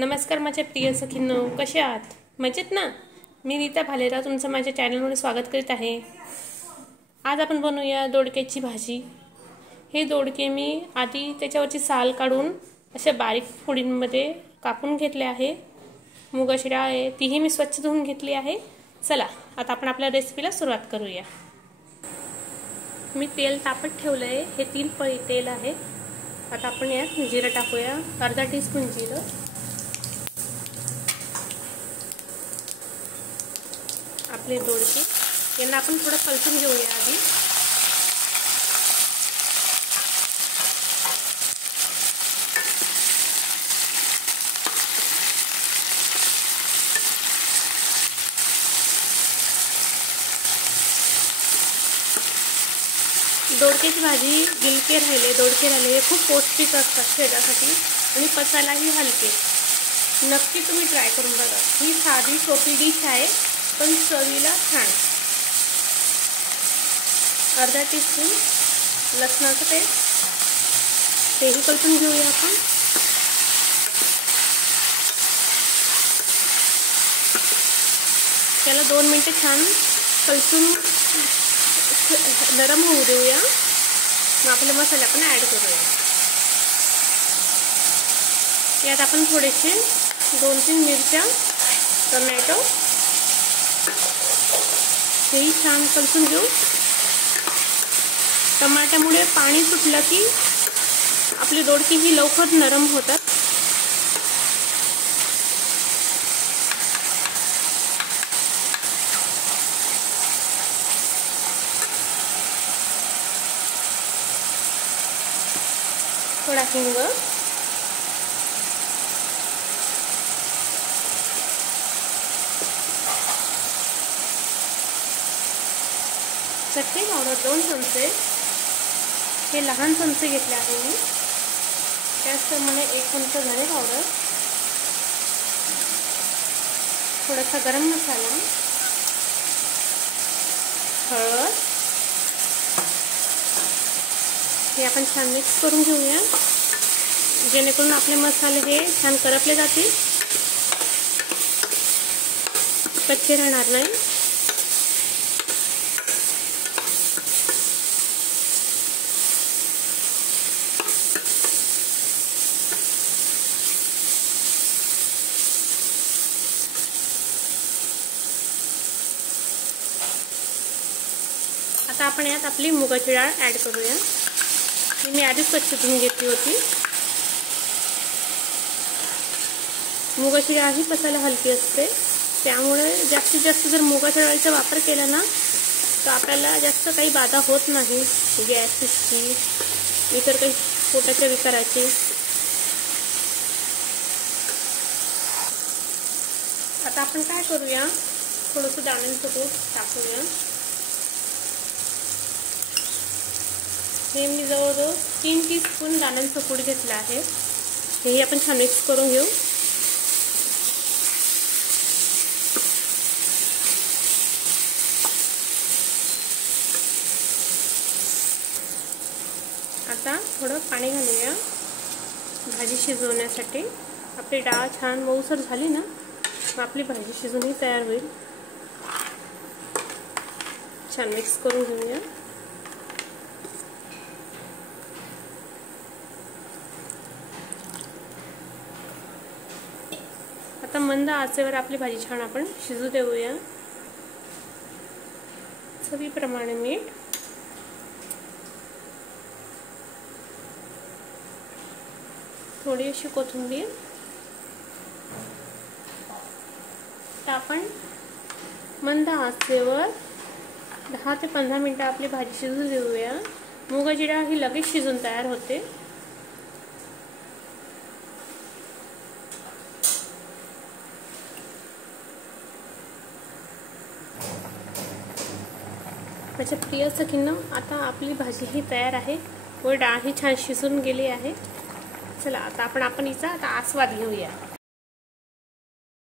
नमस्कार माझ्या प्रिय सखींनो, कसे आहात? मजेत ना? मी नीता भालेराव तुमचं माझ्या चॅनलवर स्वागत करीत आहे. आज आपण बनवूया दोडक्याची भाजी. हे दोडके मी आधी त्याच्यावरची साल काढून अशा बारीक फोडींमध्ये कापून घेतले आहे. मुगाची डाळ आहे तीही मी स्वच्छ धुवून घेतली आहे. चला आता आपण आपल्या रेसिपीला सुरुवात करूया. मी तेल तापत ठेवलं आहे. हे 3 पळी तेल आहे. आता आपण यात जिरं टाकूया. अर्धा टीस्पून जिरं, आपले दोडके यांना आपण थोडं पलटून घेऊया आधी. दोडक्याची भाजी दोडके राहिले हे खूप पौष्टिक असतात शरीरासाठी आणि पचायलाही हलके. नक्की तुम्ही ट्राय करून बघा. ही साधी सोपी डिश आहे पण चवीला छान. अर्धा टीस्पून लसणाचं पेस्ट, तेही परतून घेऊया आपण. त्याला 2 मिनिटे छान कलसून नरम होऊ देऊया. मग आपले मसाले आपण ॲड करूया. यात आपण थोडेसे 2-3 मिरच्या, टोमॅटो हेही छान कलसून घेऊ. टमाट्यामुळे पाणी सुटलं की आपली दोडकी ही लवकर नरम होतात. थोडा हिंग, चटणी पावडर 2 चमचे, हे लहान चमचे घेतले आहे मी. त्याचप्रमाणे 1 चमचा धने पावडर, थोडासा गरम मसाला, हळद, हे आपण छान मिक्स करून घेऊया जेणेकरून आपले मसाले हे छान करपले जातील, कच्चे राहणार नाही. आता आपण यात आपली मुगाची डाळ ॲड करूया. मी आधीच स्वच्छ धुवून घेतली होती. मुगाची डाळ ही पचायला हलकी असते, त्यामुळे जास्तीत जास्त जर मुगाच्या डाळीचा वापर केला ना तर आपल्याला जास्त काही बाधा होत नाही. गॅसची, इतर काही पोटाच्या विकाराची. आता आपण काय करूया, थोडंसं दाण्याचं कूट टाकूया. हे मी जवळजवळ 3 टीस्पून दाण्याचं कूट घेतलं आहे. हेही आपण छान मिक्स करून घेऊ. आता थोडं पाणी घालूया भाजी शिजवण्यासाठी. आपली डाळ छान मऊसर झाली ना मग आपली भाजी शिजूनही तयार होईल. छान मिक्स करून घेऊया. आता मंद आचेवर आपली भाजी छान आपण शिजू देऊया. चवीप्रमाणे मीठ, थोडी अशी कोथिंबीर. तर आपण मंद आचेवर 10 ते 15 मिनिटं आपली भाजी शिजू देऊया. मुगाची डाळ ही लगेच शिजून तयार होते. माझ्या प्रिय सखींनो, आता आपली भाजी ही तयार आहे व डाळ ही छान शिजून गेली आहे. चला आता आपण हिचा आता आस्वाद घेऊया.